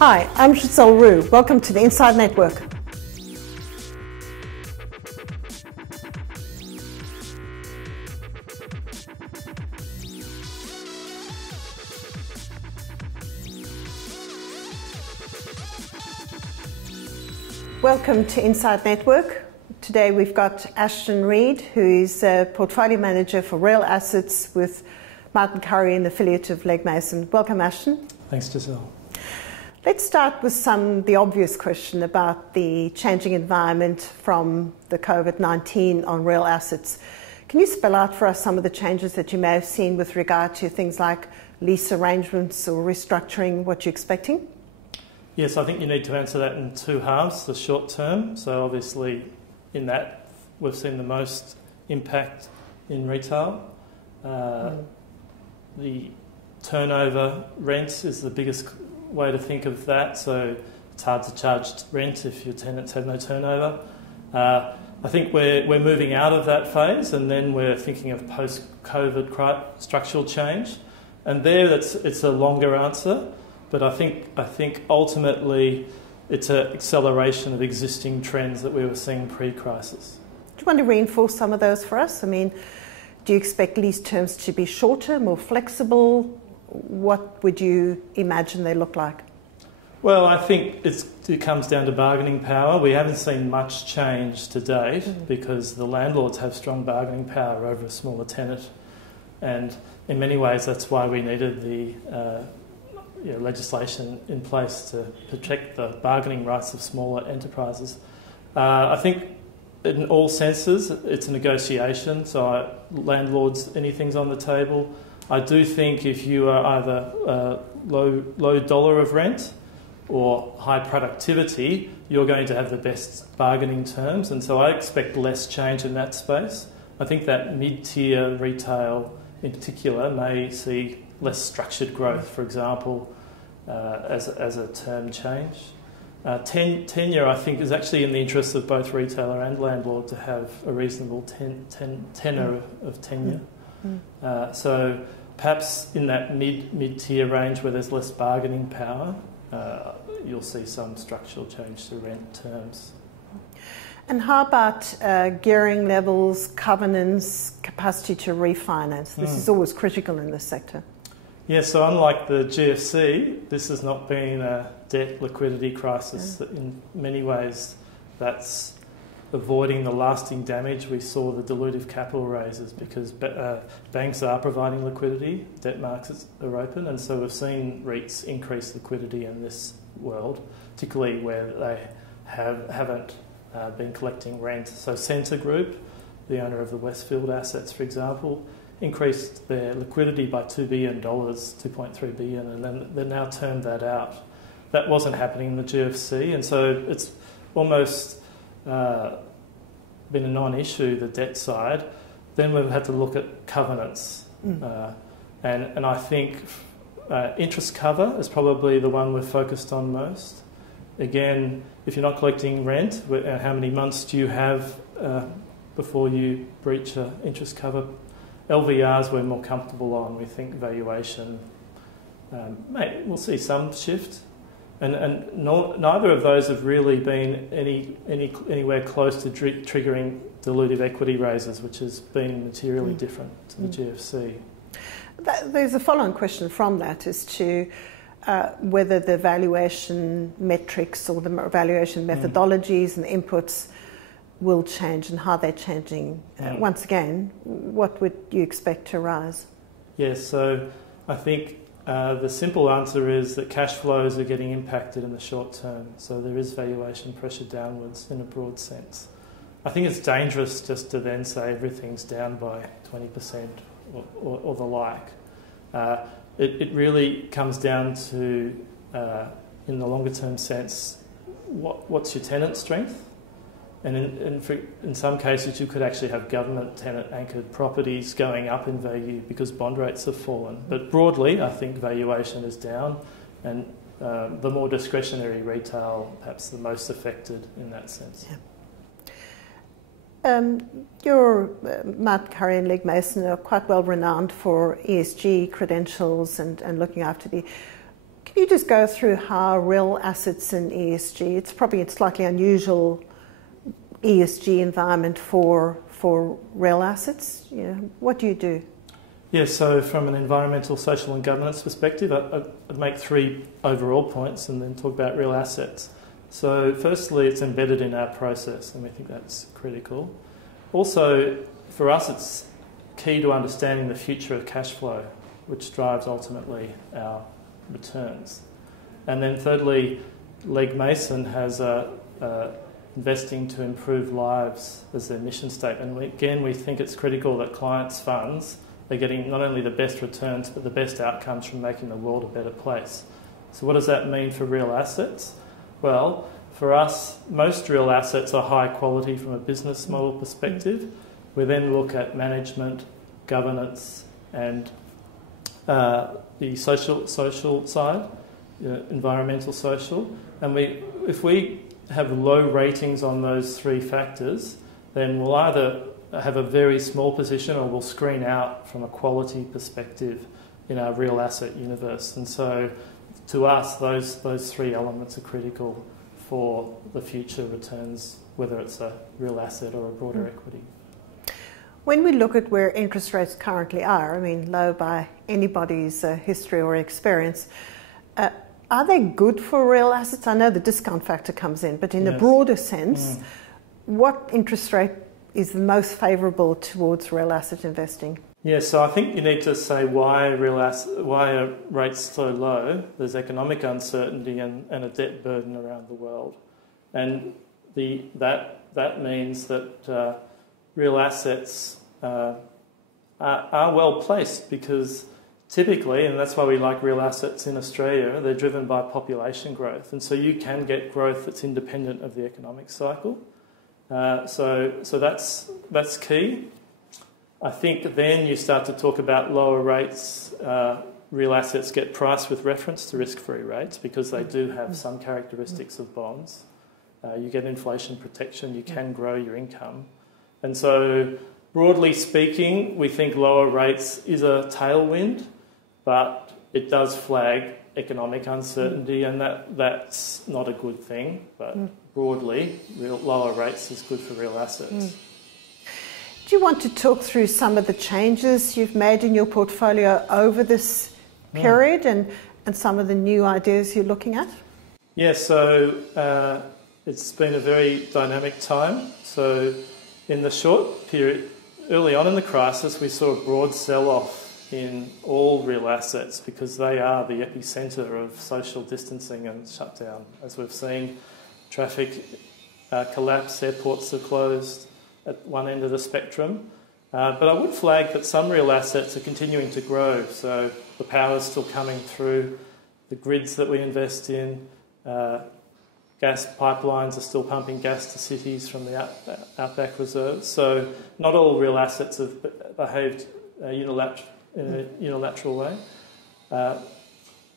Hi, I'm Giselle Roux. Welcome to the Inside Network. Welcome to Inside Network. Today we've got Ashton Reid, who is a portfolio manager for real assets with Martin Currie, an affiliate of Legg Mason. Welcome, Ashton. Thanks, Giselle. Let's start with the obvious question about the changing environment from the COVID-19 on real assets. Can you spell out for us some of the changes that you may have seen with regard to things like lease arrangements or restructuring, what you're expecting? Yes, I think you need to answer that in two halves, the short term. So obviously in that we've seen the most impact in retail. The turnover rent is the biggest way to think of that. So it's hard to charge rent if your tenants have no turnover. I think we're moving out of that phase, and then we're thinking of post-COVID structural change. And there, it's a longer answer, but I think ultimately it's an acceleration of existing trends that we were seeing pre-crisis. Do you want to reinforce some of those for us? I mean, do you expect lease terms to be shorter, more flexible? What would you imagine they look like? Well, I think it comes down to bargaining power. We haven't seen much change to date because the landlords have strong bargaining power over a smaller tenant. And in many ways, that's why we needed the legislation in place to protect the bargaining rights of smaller enterprises. I think in all senses, it's a negotiation. So landlords, anything's on the table. I do think if you are either low dollar of rent or high productivity, you're going to have the best bargaining terms. And so I expect less change in that space. I think that mid-tier retail in particular may see less structured growth, for example, as a term change. Tenure, I think, is actually in the interest of both retailer and landlord to have a reasonable tenor of tenure. So perhaps in that mid-tier range where there's less bargaining power, you'll see some structural change to rent terms. And how about gearing levels, covenants, capacity to refinance? This is always critical in this sector. Yeah, so unlike the GFC, this has not been a debt liquidity crisis. In many ways, that's avoiding the lasting damage. We saw the dilutive capital raises because banks are providing liquidity, debt markets are open, and so we've seen REITs increase liquidity in this world, particularly where they haven't been collecting rent. So Scentre Group, the owner of the Westfield assets, for example, increased their liquidity by $2 billion, $2.3 billion, and then they now turned that out. That wasn't happening in the GFC, and so it's almost been a non-issue, the debt side. Then we've had to look at covenants. And I think interest cover is probably the one we're focused on most. Again, if you're not collecting rent, how many months do you have before you breach interest cover? LVRs we're more comfortable on. We think valuation, we'll see some shift. And neither of those have really been anywhere close to triggering dilutive equity raises, which has been materially different to the GFC. There's a follow-on question from that as to whether the valuation metrics or the valuation methodologies and the inputs will change and how they're changing. Once again, what would you expect to rise? Yes, so I think the simple answer is that cash flows are getting impacted in the short term, so there is valuation pressure downwards in a broad sense. I think it's dangerous just to then say everything's down by 20% or the like. It really comes down to, in the longer term sense, what's your tenant strength? And in some cases, you could actually have government tenant-anchored properties going up in value because bond rates have fallen. But broadly, I think valuation is down, and the more discretionary retail, perhaps the most affected in that sense. Yeah. Your Martin Currie and Legg Mason are quite well renowned for ESG credentials and looking after the. you just go through how real assets and ESG, it's probably a slightly unusual ESG environment for real assets. You know, what do you do? Yeah, so from an environmental, social and governance perspective, I'd make 3 overall points and then talk about real assets. So firstly, it's embedded in our process and we think that's critical. Also, for us, it's key to understanding the future of cash flow, which drives ultimately our returns. And then thirdly, Legg Mason has investing to improve lives as their mission statement. We think it's critical that clients' funds are getting not only the best returns but the best outcomes from making the world a better place. So what does that mean for real assets? Well, for us, most real assets are high quality from a business model perspective. We then look at management, governance and the social side, environmental, social. And if we have low ratings on those 3 factors, then we'll either have a very small position or we'll screen out from a quality perspective in our real asset universe. And so to us, those 3 elements are critical for the future returns, whether it's a real asset or a broader equity. When we look at where interest rates currently are, I mean, low by anybody's history or experience, are they good for real assets? I know the discount factor comes in, but in a broader sense, what interest rate is the most favourable towards real asset investing? Yeah, so I think you need to say why are rates so low. There's economic uncertainty and a debt burden around the world. And that means that real assets are well placed because typically, and that's why we like real assets in Australia, they're driven by population growth. And so you can get growth that's independent of the economic cycle. So that's key. I think then you start to talk about lower rates. Real assets get priced with reference to risk-free rates because they do have some characteristics of bonds. You get inflation protection, you can grow your income. And so broadly speaking, we think lower rates is a tailwind, but it does flag economic uncertainty and that's not a good thing. But broadly, lower rates is good for real assets. Do you want to talk through some of the changes you've made in your portfolio over this period and some of the new ideas you're looking at? Yeah, so it's been a very dynamic time. So in the short period, early on in the crisis, we saw a broad sell-off in all real assets because they are the epicentre of social distancing and shutdown. As we've seen, traffic collapse, airports are closed at one end of the spectrum. But I would flag that some real assets are continuing to grow. So the power is still coming through the grids that we invest in. Gas pipelines are still pumping gas to cities from the outback reserves. So not all real assets have behaved in a unilateral way.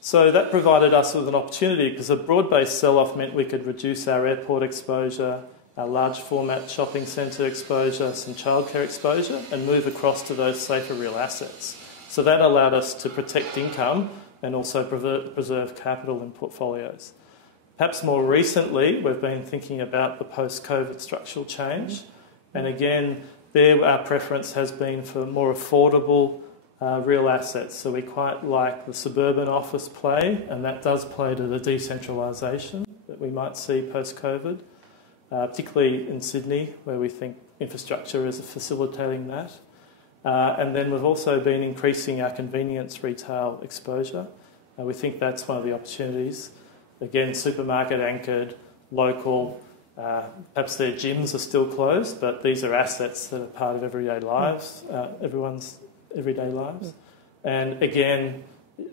So that provided us with an opportunity because a broad-based sell-off meant we could reduce our airport exposure, our large format shopping centre exposure, some childcare exposure, and move across to those safer real assets. So that allowed us to protect income and also preserve capital in portfolios. Perhaps more recently, we've been thinking about the post-COVID structural change. And again, there our preference has been for more affordable real assets. So we quite like the suburban office play, and that does play to the decentralisation that we might see post-COVID. Particularly in Sydney, where we think infrastructure is facilitating that. And then we've also been increasing our convenience retail exposure. We think that's one of the opportunities. Again, supermarket anchored, local, perhaps their gyms are still closed, but these are assets that are part of everyday lives, everyone's everyday lives. And again,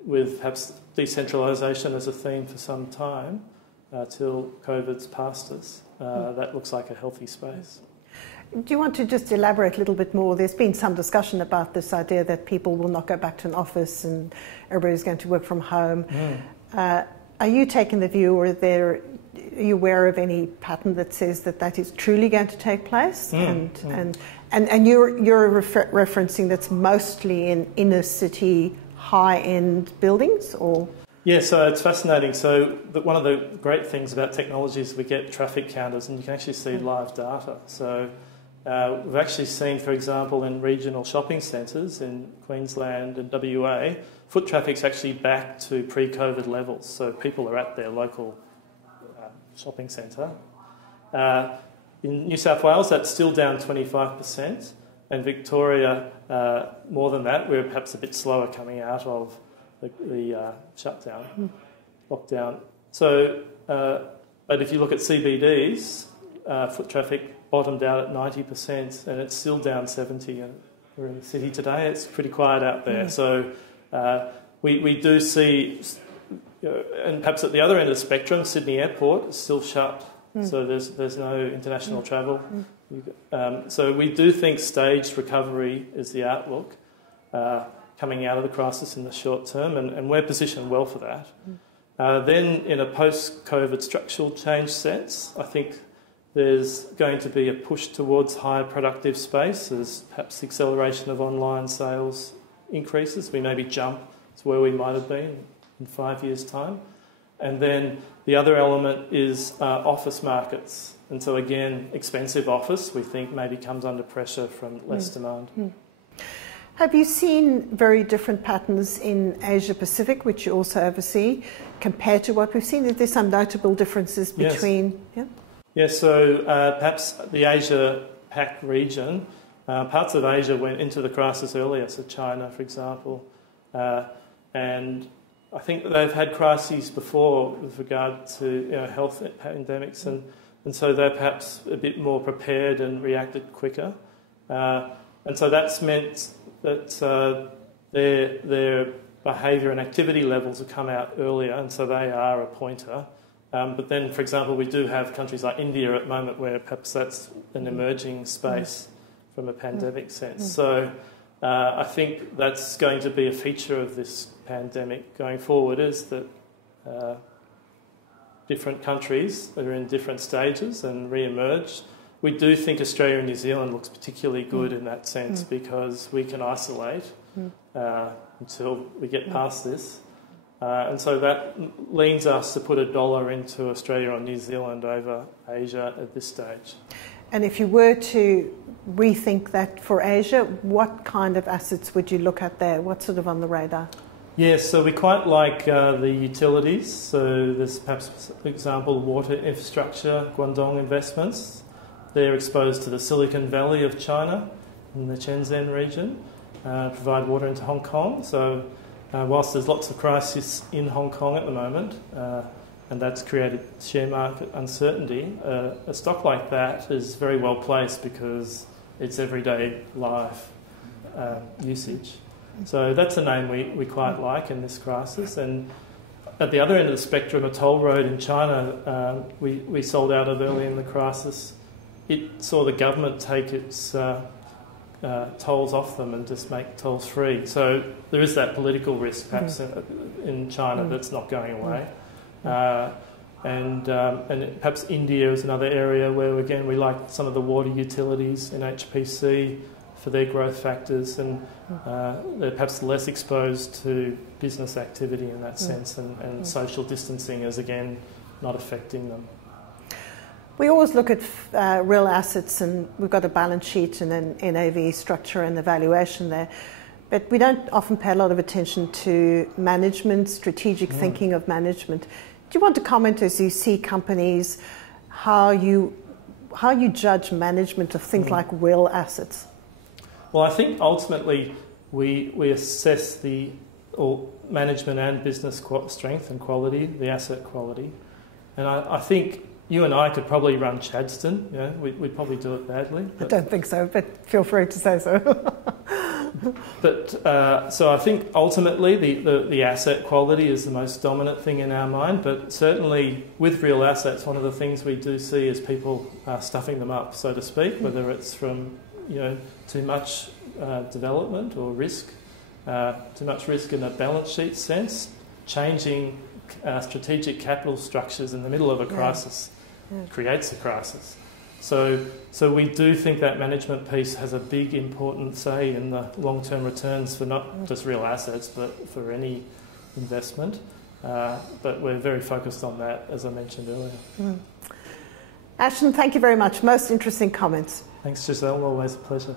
with perhaps decentralisation as a theme for some time, till COVID's past us. That looks like a healthy space. Do you want to just elaborate a little bit more? There's been some discussion about this idea that people will not go back to an office and everybody's going to work from home. Are you taking the view, or are you aware of any pattern that says that is truly going to take place? And you're referencing that's mostly in inner city high-end buildings, or? Yeah, so it's fascinating. So one of the great things about technology is we get traffic counters and you can actually see live data. So we've actually seen, for example, in regional shopping centres in Queensland and WA, foot traffic's actually back to pre-COVID levels. So people are at their local shopping centre. In New South Wales, that's still down 25%. And Victoria, more than that, we're perhaps a bit slower coming out of the shutdown, lockdown. So, but if you look at CBDs, foot traffic bottomed out at 90% and it's still down 70%. And we're in the city today, it's pretty quiet out there. So we do see, and perhaps at the other end of the spectrum, Sydney Airport is still shut. So there's no international travel. So we do think staged recovery is the outlook coming out of the crisis in the short term, and we're positioned well for that. Then in a post-COVID structural change sense, I think there's going to be a push towards higher productive space as perhaps the acceleration of online sales increases. We maybe jump to where we might have been in 5 years' time. And then the other element is office markets. And so again, expensive office, we think maybe comes under pressure from less demand. Have you seen very different patterns in Asia Pacific, which you also oversee, compared to what we've seen? Are there some notable differences between? Yes. Yes, so perhaps the Asia-Pac region, parts of Asia went into the crisis earlier, so China, for example, and I think they've had crises before with regard to health pandemics, and so they're perhaps a bit more prepared and reacted quicker. And so that's meant that their behaviour and activity levels have come out earlier, and so they are a pointer. But then, for example, we do have countries like India at the moment where perhaps that's an emerging space from a pandemic sense. So I think that's going to be a feature of this pandemic going forward, is that different countries that are in different stages and re-emerge. We do think Australia and New Zealand looks particularly good in that sense because we can isolate until we get past this. And so that leans us to put $1 into Australia or New Zealand over Asia at this stage. And if you were to rethink that for Asia, what kind of assets would you look at there? What's sort of on the radar? Yes, so we quite like the utilities. So there's perhaps, for example, water infrastructure, Guangdong Investments. They're exposed to the Silicon Valley of China in the Shenzhen region, provide water into Hong Kong. So whilst there's lots of crisis in Hong Kong at the moment, and that's created share market uncertainty, a stock like that is very well placed because it's everyday life usage. So that's a name we quite like in this crisis. And at the other end of the spectrum, a toll road in China, we sold out of early in the crisis. It saw the government take its tolls off them and just make tolls free. So there is that political risk perhaps in China that's not going away. And perhaps India is another area where, again, we like some of the water utilities in HPC for their growth factors, and they're perhaps less exposed to business activity in that sense, and social distancing is, again, not affecting them. We always look at real assets, and we've got a balance sheet and an NAV structure and the valuation there. But we don't often pay a lot of attention to management, strategic thinking of management. Do you want to comment, as you see companies, how you judge management of things like real assets? Well, I think ultimately we assess the management and business strength and quality, the asset quality. And I think you and I could probably run Chadstone. Yeah, we'd probably do it badly. I don't think so, but feel free to say so. But so I think ultimately the asset quality is the most dominant thing in our mind. But certainly with real assets, one of the things we do see is people stuffing them up, so to speak, whether it's from too much development or risk, too much risk in a balance sheet sense, changing strategic capital structures in the middle of a crisis creates a crisis. So we do think that management piece has a big important say in the long-term returns for not just real assets, but for any investment. But we're very focused on that, as I mentioned earlier. Ashton, thank you very much. Most interesting comments. Thanks, Giselle. Always a pleasure.